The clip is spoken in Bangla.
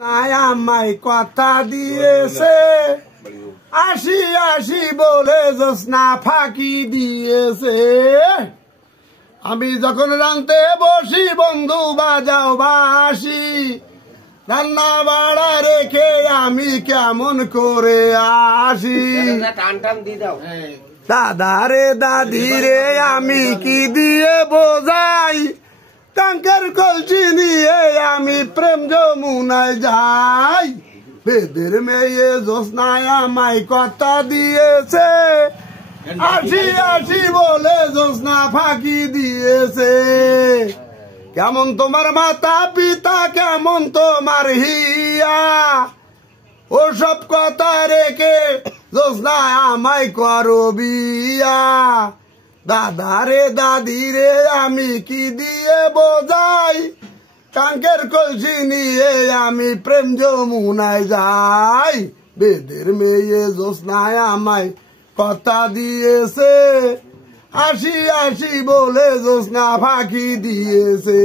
নাই আমায় কথা দিয়েছে, আসি আসি বলে জোৎস্না ফাঁকি দিয়েছে। আমি যখন রানতে বসি বন্ধু বাজাও বাসি, রান্না বাড়া রেখে আমি কেমন করে আসি। দাদা রে দাদি রে আমি কি দিয়ে বোঝাই, টঙ্কের কলসি নিয়ে আমি প্রেম যমুনায় যাই। বেদের মেয়ে জোৎস্নায় আমায় কথা দিয়েছে, আসি আসি বলে জোৎস্না ফাঁকি দিয়েছে। কেমন তোমার মাতা পিতা, কেমন তোমার হিয়া, ওসব কথা রেখে জোৎস্না আমায় করো বিয়া। দাদা রে দাদি রে আমি কি দিয়ে বোঝাই, টঙ্কের কলসি নিয়ে আমি প্রেম যমুনায় যাই। বেদের মেয়ে জোৎস্নায় আমায় কথা দিয়েছে, আসি আসি বলে জোৎস্না ফাঁকি দিয়েছে।